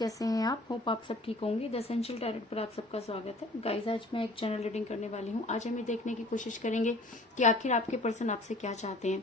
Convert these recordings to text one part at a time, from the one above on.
कैसे हैं आप? होप आप सब ठीक होंगे। द एसेंशियल टैरोट पर आप सबका स्वागत है। गाइस, आज मैं एक जनरल रीडिंग करने वाली हूँ। आज हम ये देखने की कोशिश करेंगे कि आखिर आपके पर्सन आपसे क्या चाहते हैं।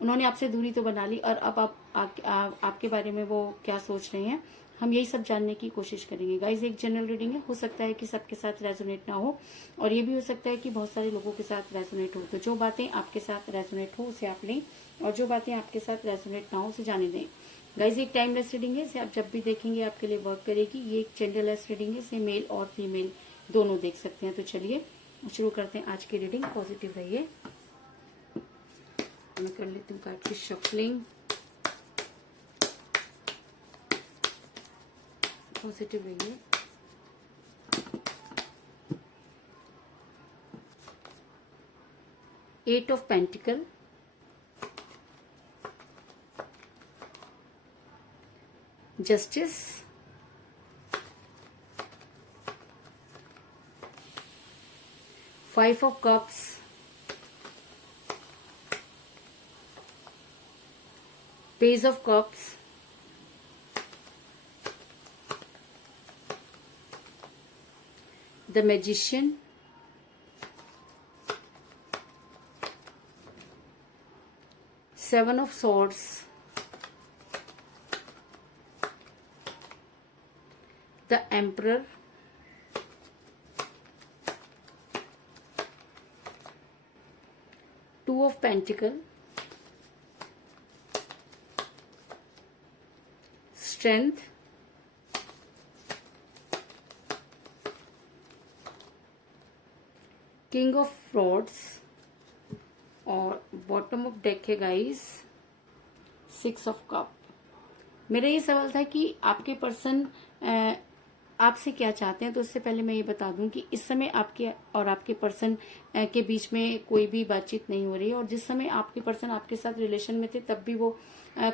उन्होंने आपसे दूरी तो बना ली और अब आपके बारे में वो क्या सोच रहे हैं, हम यही सब जानने की कोशिश करेंगे। गाइस, एक जनरल रीडिंग है, हो सकता है कि सबके साथ रेजोनेट ना हो और ये भी हो सकता है कि बहुत सारे लोगों के साथ रेजोनेट हो। तो जो बातें आपके साथ रेजोनेट हो उसे आप लें और जो बातें आपके साथ रेजोनेट ना हो उसे जाने दें। गाइज, एक टाइमलेस रीडिंग है, इसे आप जब भी देखेंगे आपके लिए वर्क करेगी। ये एक जेंडरलेस रीडिंग है, इसे मेल और फीमेल दोनों देख सकते हैं। तो चलिए शुरू करते हैं आज की रीडिंग। पॉजिटिव रहिए। मैं कर लेती हूँ कार्ड की शफलिंग। पॉजिटिव रहिए। Eight of pentacle, justice, five of cups, page of cups, the magician, seven of swords, the emperor, two of pentacle, strength, king of frauds और बॉटम ऑफ डेक है guys, six of cup. मेरा ये सवाल था कि आपके person आपसे क्या चाहते हैं। तो उससे पहले मैं ये बता दूं कि इस समय आपके और आपके पर्सन के बीच में कोई भी बातचीत नहीं हो रही है और जिस समय आपके पर्सन आपके साथ रिलेशन में थे तब भी वो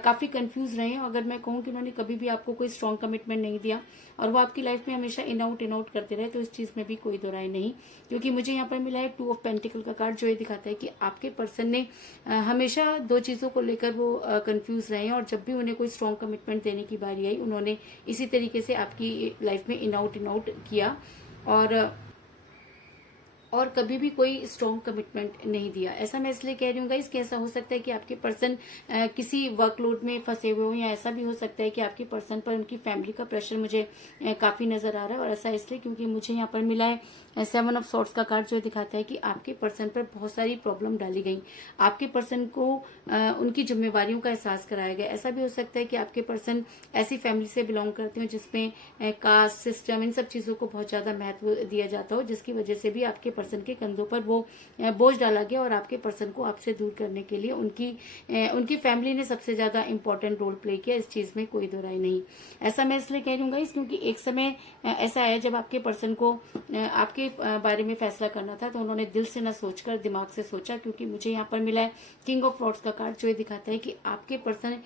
काफी कंफ्यूज रहे हैं। अगर मैं कहूँ कि उन्होंने कभी भी आपको कोई स्ट्रांग कमिटमेंट नहीं दिया और वो आपकी लाइफ में हमेशा इन आउट करते रहे, तो इस चीज में भी कोई दो राय नहीं। क्योंकि मुझे यहाँ पर मिला है टू ऑफ पेंटिकल का कार्ड, जो ये दिखाता है कि आपके पर्सन ने हमेशा दो चीजों को लेकर वो कंफ्यूज रहे हैं और जब भी उन्हें कोई स्ट्रांग कमिटमेंट देने की बारी आई उन्होंने इसी तरीके से आपकी लाइफ में इन आउट किया और कभी भी कोई स्ट्रॉन्ग कमिटमेंट नहीं दिया। ऐसा मैं इसलिए कह रही हूँ गाइस कि ऐसा हो सकता है कि आपके पर्सन किसी वर्कलोड में फंसे हुए हो, या ऐसा भी हो सकता है कि आपके पर्सन पर उनकी फैमिली का प्रेशर मुझे काफी नजर आ रहा है। और ऐसा इसलिए क्योंकि मुझे यहाँ पर मिला है सेवन ऑफ सॉर्ड्स का कार्ड, जो दिखाता है कि आपके पर्सन पर बहुत सारी प्रॉब्लम डाली गई। आपके पर्सन को उनकी जिम्मेवारियों का एहसास कराया गया। ऐसा भी हो सकता है कि आपके पर्सन ऐसी फैमिली से बिलोंग करते हो जिसमें कास्ट सिस्टम इन सब चीजों को बहुत ज्यादा महत्व दिया जाता हो, जिसकी वजह से भी आपके पर्सन के कंधों पर वो बोझ डाला गया और आपके पर्सन को आपसे दूर करने के लिए उनकी फैमिली ने सबसे ज्यादा इंपॉर्टेंट रोल प्ले किया। इस चीज में कोई दो राय नहीं। ऐसा मैं इसलिए कह रही हूँ क्योंकि एक समय ऐसा है जब आपके पर्सन को आपके बारे में फैसला करना था तो उन्होंने दिल से न सोचकर दिमाग से सोचा। क्योंकि मुझे यहाँ पर मिला है किंग ऑफ फ्रॉड्स का कार्ड, जो ये दिखाता है कि आपके पर्सन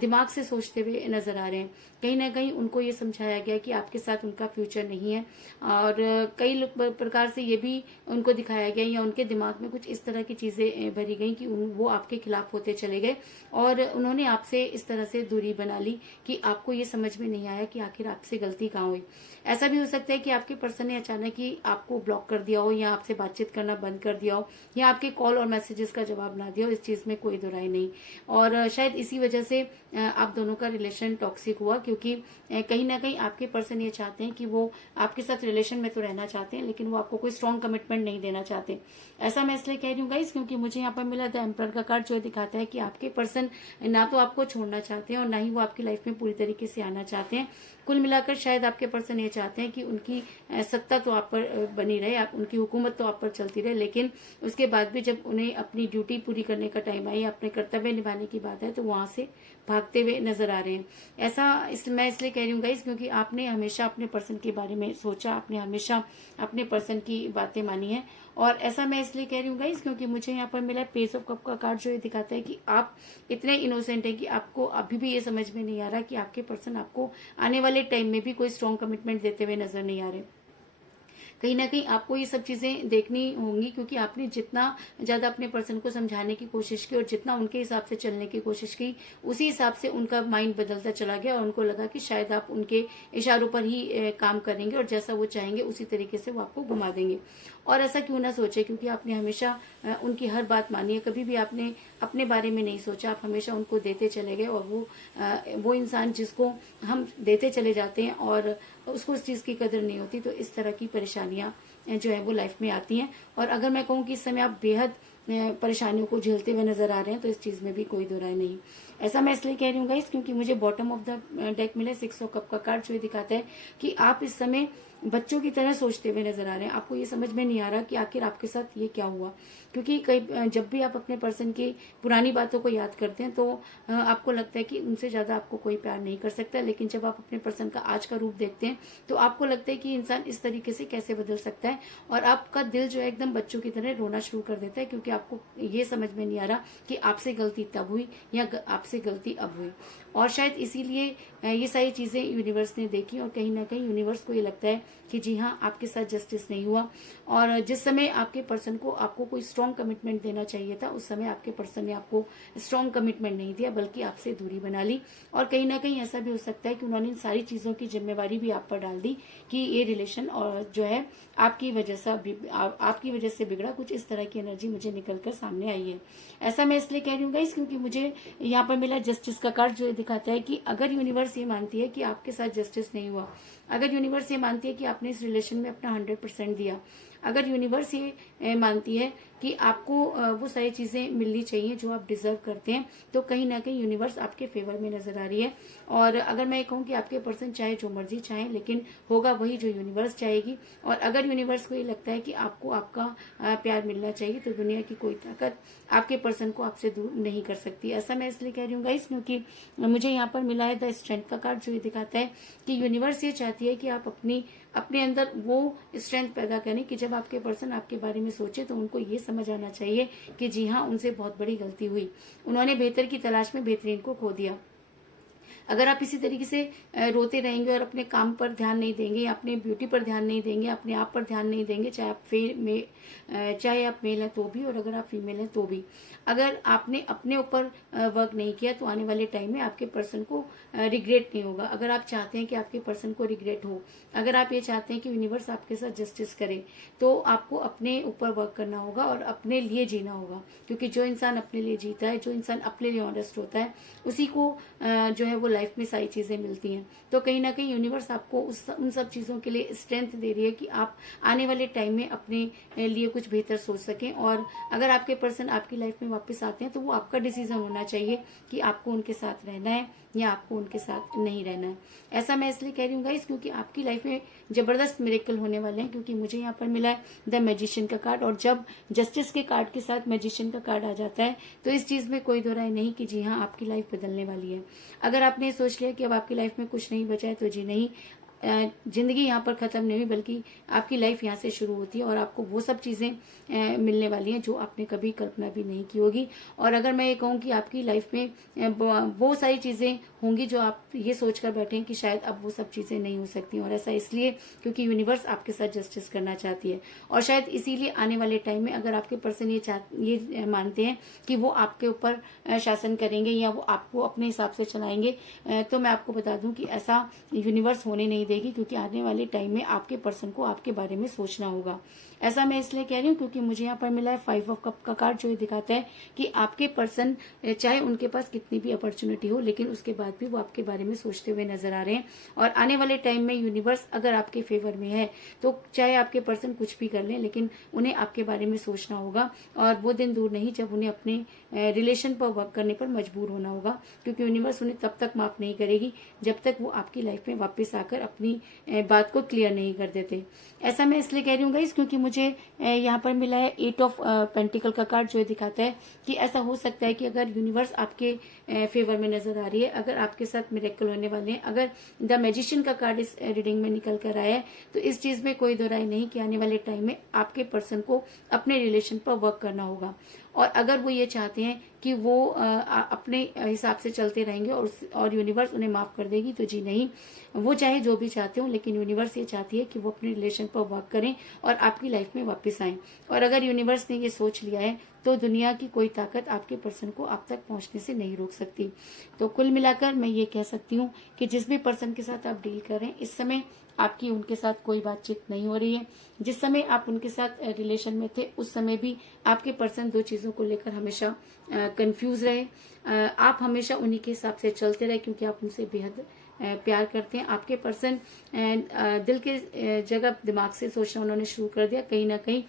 दिमाग से सोचते हुए नजर आ रहे हैं। कहीं ना कहीं उनको ये समझाया गया कि आपके साथ उनका फ्यूचर नहीं है और कई प्रकार से ये भी उनको दिखाया गया या उनके दिमाग में कुछ इस तरह की चीजें भरी गई कि वो आपके खिलाफ होते चले गए और उन्होंने आपसे इस तरह से दूरी बना ली कि आपको ये समझ में नहीं आया कि आखिर आपसे गलती कहाँ हुई। ऐसा भी हो सकता है कि आपके पर्सन ने अचानक ही आपको ब्लॉक कर दिया हो या आपसे बातचीत करना बंद कर दिया हो या आपके कॉल और मैसेजेस का जवाब ना दिया हो। इस चीज में कोई दो राय नहीं और शायद इसी वजह से आप दोनों का रिलेशन टॉक्सिक हुआ। क्योंकि कहीं ना कहीं आपके पर्सन ये चाहते हैं कि वो आपके साथ रिलेशन में तो रहना चाहते हैं लेकिन वो आपको कोई स्ट्रॉन्ग कमिटमेंट नहीं देना चाहते। ऐसा मैं इसलिए कह रही हूँ गाइस क्योंकि मुझे यहाँ पर मिला द एम्परर का कार्ड, जो दिखाता है कि आपके पर्सन ना तो आपको छोड़ना चाहते हैं और ना ही वो आपकी लाइफ में पूरी तरीके से आना चाहते हैं। कुल मिलाकर शायद आपके पर्सन ये चाहते हैं कि उनकी सत्ता तो आप पर बनी रहे, उनकी हुकूमत तो आप पर चलती रहे, लेकिन उसके बाद भी जब उन्हें अपनी ड्यूटी पूरी करने का टाइम आए, अपने कर्तव्य निभाने की बात है तो वहां से भागते हुए नजर आ रहे हैं। ऐसा मैं इसलिए कह रही हूँ गाइस क्योंकि आपने हमेशा अपने पर्सन के बारे में सोचा, आपने हमेशा अपने पर्सन की बातें मानी है। और ऐसा मैं इसलिए कह रही हूँ गाइस क्योंकि मुझे यहाँ पर मिला पेज ऑफ कप का कार्ड, जो ये दिखाता है कि आप इतने इनोसेंट है कि आपको अभी भी ये समझ में नहीं आ रहा कि आपके पर्सन आपको आने वाले टाइम में भी कोई स्ट्रॉन्ग कमिटमेंट देते हुए नजर नहीं आ रहे। कहीं ना कहीं आपको ये सब चीजें देखनी होंगी, क्योंकि आपने जितना ज्यादा अपने पर्सन को समझाने की कोशिश की और जितना उनके हिसाब से चलने की कोशिश की, उसी हिसाब से उनका माइंड बदलता चला गया और उनको लगा कि शायद आप उनके इशारों पर ही काम करेंगे और जैसा वो चाहेंगे उसी तरीके से वो आपको घुमा देंगे। और ऐसा क्यों ना सोचे, क्योंकि आपने हमेशा उनकी हर बात मानी है, कभी भी आपने अपने बारे में नहीं सोचा, आप हमेशा उनको देते चले गए। और वो इंसान जिसको हम देते चले जाते हैं और उसको उस चीज की कदर नहीं होती, तो इस तरह की परेशानियां जो है वो लाइफ में आती हैं। और अगर मैं कहूँ कि इस समय आप बेहद परेशानियों को झेलते हुए नजर आ रहे हैं, तो इस चीज में भी कोई दो राय नहीं। ऐसा मैं इसलिए कह रही हूँ गाइस, क्योंकि मुझे बॉटम ऑफ द डेक मिला 6 ऑफ कप का कार्ड, जो ये दिखाता है कि आप इस समय बच्चों की तरह सोचते हुए नजर आ रहे हैं। आपको ये समझ में नहीं आ रहा कि आखिर आपके साथ ये क्या हुआ, क्योंकि कई जब भी आप अपने पर्सन की पुरानी बातों को याद करते हैं तो आपको लगता है कि उनसे ज्यादा आपको कोई प्यार नहीं कर सकता। लेकिन जब आप अपने पर्सन का आज का रूप देखते हैं तो आपको लगता है कि इंसान इस तरीके से कैसे बदल सकता है, और आपका दिल जो है एकदम बच्चों की तरह रोना शुरू कर देता है, क्योंकि आपको ये समझ में नहीं आ रहा कि आपसे गलती तब हुई या आपसे गलती अब हुई। और शायद इसीलिए ये सारी चीजें यूनिवर्स ने देखी, और कहीं ना कहीं यूनिवर्स को ये लगता है कि जी हाँ, आपके साथ जस्टिस नहीं हुआ। और जिस समय आपके पर्सन को आपको कोई स्ट्रॉन्ग कमिटमेंट देना चाहिए था, उस समय आपके पर्सन ने आपको स्ट्रॉन्ग कमिटमेंट नहीं दिया, बल्कि आपसे दूरी बना ली। और कहीं ना कहीं ऐसा भी हो सकता है कि उन्होंने इन सारी चीजों की जिम्मेवारी भी आप पर डाल दी कि ये रिलेशन और जो है आपकी वजह से बिगड़ा। कुछ इस तरह की एनर्जी मुझे निकल कर सामने आई है। ऐसा मैं इसलिए कह रही हूँ गाइस, क्योंकि मुझे यहाँ पर मिला जस्टिस का कार्ड, जो दिखाता है कि अगर यूनिवर्स ये मानती है कि आपके साथ जस्टिस नहीं हुआ, अगर यूनिवर्स ये मानती है कि आपने इस रिलेशन में अपना 100% दिया, अगर यूनिवर्स ये मानती है कि आपको वो सारी चीजें मिलनी चाहिए जो आप डिजर्व करते हैं, तो कहीं ना कहीं यूनिवर्स आपके फेवर में नजर आ रही है। और अगर मैं कहूँ कि आपके पर्सन चाहे जो मर्जी चाहे, लेकिन होगा वही जो यूनिवर्स चाहेगी। और अगर यूनिवर्स को ये लगता है कि आपको आपका प्यार मिलना चाहिए, तो दुनिया की कोई ताकत आपके पर्सन को आपसे दूर नहीं कर सकती। ऐसा मैं इसलिए कह रही हूँ गाइस, क्योंकि मुझे यहाँ पर मिला है द स्ट्रेंथ का कार्ड, जो ये दिखाता है कि यूनिवर्स ये चाहती है कि आप अपने अंदर वो स्ट्रेंथ पैदा करें कि जब आपके पर्सन आपके बारे में सोचे तो उनको ये समझ आना चाहिए कि जी हाँ, उनसे बहुत बड़ी गलती हुई, उन्होंने बेहतर की तलाश में बेहतरीन को खो दिया। अगर आप इसी तरीके से रोते रहेंगे और अपने काम पर ध्यान नहीं देंगे, अपने ब्यूटी पर ध्यान नहीं देंगे, अपने आप पर ध्यान नहीं देंगे, चाहे आप मेल हैं तो भी, और अगर आप फीमेल हैं तो भी, अगर आपने अपने ऊपर वर्क नहीं किया, तो आने वाले टाइम में आपके पर्सन को रिग्रेट नहीं होगा। अगर आप चाहते हैं कि आपके पर्सन को रिग्रेट हो, अगर आप ये चाहते हैं कि यूनिवर्स आपके साथ जस्टिस करे, तो आपको अपने ऊपर वर्क करना होगा और अपने लिए जीना होगा। क्योंकि जो इंसान अपने लिए जीता है, जो इंसान अपने लिए ऑनेस्ट होता है, उसी को जो है वो लाइफ में सारी चीजें मिलती हैं। तो कहीं ना कहीं यूनिवर्स आपको उन सब चीजों के लिए स्ट्रेंथ दे रही है कि आप आने वाले टाइम में अपने लिए कुछ बेहतर सोच सकें। और अगर आपके पर्सन आपकी लाइफ में वापस आते हैं, तो वो आपका डिसीजन होना चाहिए कि आपको उनके साथ रहना है या आपको उनके साथ नहीं रहना है। ऐसा मैं इसलिए कह रही हूँ गाइस, क्योंकि आपकी लाइफ में जबरदस्त मिरेकल होने वाले हैं। क्योंकि मुझे यहाँ पर मिला है द मैजिशियन का कार्ड, और जब जस्टिस के कार्ड के साथ मैजिशियन का कार्ड आ जाता है, तो इस चीज में कोई दो राय नहीं कि जी हाँ, आपकी लाइफ बदलने वाली है। अगर आपने सोच लिया कि अब आपकी लाइफ में कुछ नहीं बचा है, तो जी नहीं, जिंदगी यहाँ पर खत्म नहीं हुई, बल्कि आपकी लाइफ यहाँ से शुरू होती है और आपको वो सब चीजें मिलने वाली हैं जो आपने कभी कल्पना भी नहीं की होगी। और अगर मैं ये कहूँ कि आपकी लाइफ में वो सारी चीजें होंगी जो आप ये सोचकर बैठे हैं कि शायद अब वो सब चीजें नहीं हो सकती, और ऐसा इसलिए क्योंकि यूनिवर्स आपके साथ जस्टिस करना चाहती है। और शायद इसीलिए आने वाले टाइम में अगर आपके पर्सन ये मानते हैं कि वो आपके ऊपर शासन करेंगे या वो आपको अपने हिसाब से चलाएंगे, तो मैं आपको बता दूं कि ऐसा यूनिवर्स होने नहीं देगी। क्योंकि आने वाले टाइम में आपके पर्सन को आपके बारे में सोचना होगा। ऐसा मैं इसलिए कह रही हूँ क्योंकि मुझे यहाँ पर मिला है 5 ऑफ कप का कार्ड, जो ये दिखाता है कि आपके पर्सन चाहे उनके पास कितनी भी अपॉर्चुनिटी हो, लेकिन उसके बाद भी वो आपके बारे में सोचते हुए नजर आ रहे हैं। और आने वाले टाइम में यूनिवर्स अगर आपके फेवर में है, तो चाहे आपके पर्सन कुछ भी कर लें, लेकिन उन्हें आपके बारे में सोचना होगा। और वो दिन दूर नहीं जब उन्हें अपने रिलेशन पर वर्क करने पर मजबूर होना होगा। क्योंकि यूनिवर्स उन्हें तब तक माफ नहीं करेगी जब तक वो आपकी लाइफ में वापस आकर अपनी बात को क्लियर नहीं कर देते। ऐसा मैं इसलिए कह रही हूँ गाइस, क्योंकि मुझे यहाँ पर मिला है 8 ऑफ पेंटिकल का कार्ड, जो दिखाता है कि ऐसा हो सकता है कि अगर यूनिवर्स आपके फेवर में नजर आ रही है, अगर आपके साथ मिरेकल होने वाले हैं, अगर द मैजिशियन का कार्ड इस रीडिंग में निकल कर आया है, तो इस चीज में कोई दो राय नहीं कि आने वाले टाइम में आपके पर्सन को अपने रिलेशन पर वर्क करना होगा। और अगर वो ये चाहते हैं कि वो अपने हिसाब से चलते रहेंगे और यूनिवर्स उन्हें माफ कर देगी, तो जी नहीं, वो चाहे जो भी चाहते हो, लेकिन यूनिवर्स ये चाहती है कि वो अपने रिलेशन पर वर्क करें और आपकी लाइफ में वापस आए। और अगर यूनिवर्स ने ये सोच लिया है तो दुनिया की कोई ताकत आपके पर्सन को आप तक पहुंचने से नहीं रोक सकती। तो कुल मिलाकर मैं ये कह सकती हूँ कि जिस भी पर्सन के साथ आप डील कर रहे हैं, इस समय आपकी उनके साथ कोई बातचीत नहीं हो रही है। जिस समय आप उनके साथ रिलेशन में थे, उस समय भी आपके पर्सन दो चीजों को लेकर हमेशा कंफ्यूज रहे। आप हमेशा उन्हीं के हिसाब से चलते रहे, क्योंकि आप उनसे बेहद प्यार करते हैं। आपके पर्सन दिल के जगह दिमाग से सोचना उन्होंने शुरू कर दिया। कहीं ना कहीं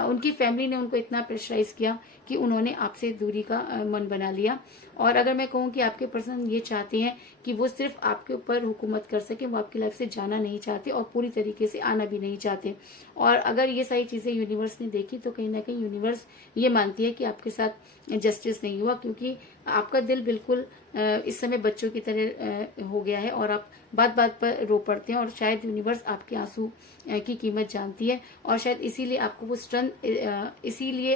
उनकी फैमिली ने उनको इतना प्रेशराइज किया कि उन्होंने आपसे दूरी का मन बना लिया। और अगर मैं कहूँ कि आपके पर्सन ये चाहते हैं कि वो सिर्फ आपके ऊपर हुकूमत कर सके, वो आपकी लाइफ से जाना नहीं चाहते और पूरी तरीके से आना भी नहीं चाहते। और अगर ये सारी चीजें यूनिवर्स ने देखी तो कहीं ना कहीं यूनिवर्स ये मानती है कि आपके साथ जस्टिस नहीं हुआ, क्योंकि आपका दिल बिल्कुल इस समय बच्चों की तरह हो गया है और आप बात बात पर रो पड़ते हैं। और शायद यूनिवर्स आपके आंसू की कीमत जानती है और शायद इसीलिए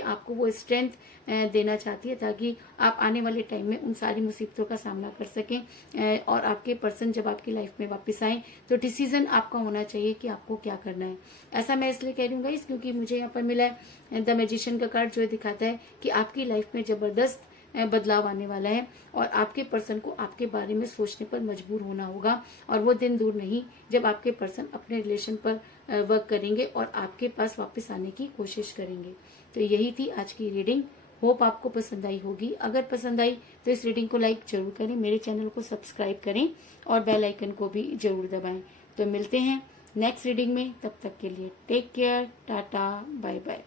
आपको वो स्ट्रेंथ देना चाहती है, ताकि आप आने वाले टाइम में उन सारी मुसीबतों का सामना कर सकें। और आपके पर्सन जब आपकी लाइफ में वापस आए तो डिसीजन आपका होना चाहिए कि आपको क्या करना है। ऐसा मैं इसलिए कह रही हूँ गाइस, क्योंकि मुझे यहाँ पर मिला है द मैजिशियन का कार्ड, जो दिखाता है कि आपकी लाइफ में जबरदस्त बदलाव आने वाला है और आपके पर्सन को आपके बारे में सोचने पर मजबूर होना होगा। और वो दिन दूर नहीं जब आपके पर्सन अपने रिलेशन पर वर्क करेंगे और आपके पास वापस आने की कोशिश करेंगे। तो यही थी आज की रीडिंग। होप आपको पसंद आई होगी। अगर पसंद आई तो इस रीडिंग को लाइक जरूर करें, मेरे चैनल को सब्सक्राइब करें और बेल आइकन को भी जरूर दबाएं। तो मिलते हैं नेक्स्ट रीडिंग में, तब तक के लिए take care, ta-ta, bye bye.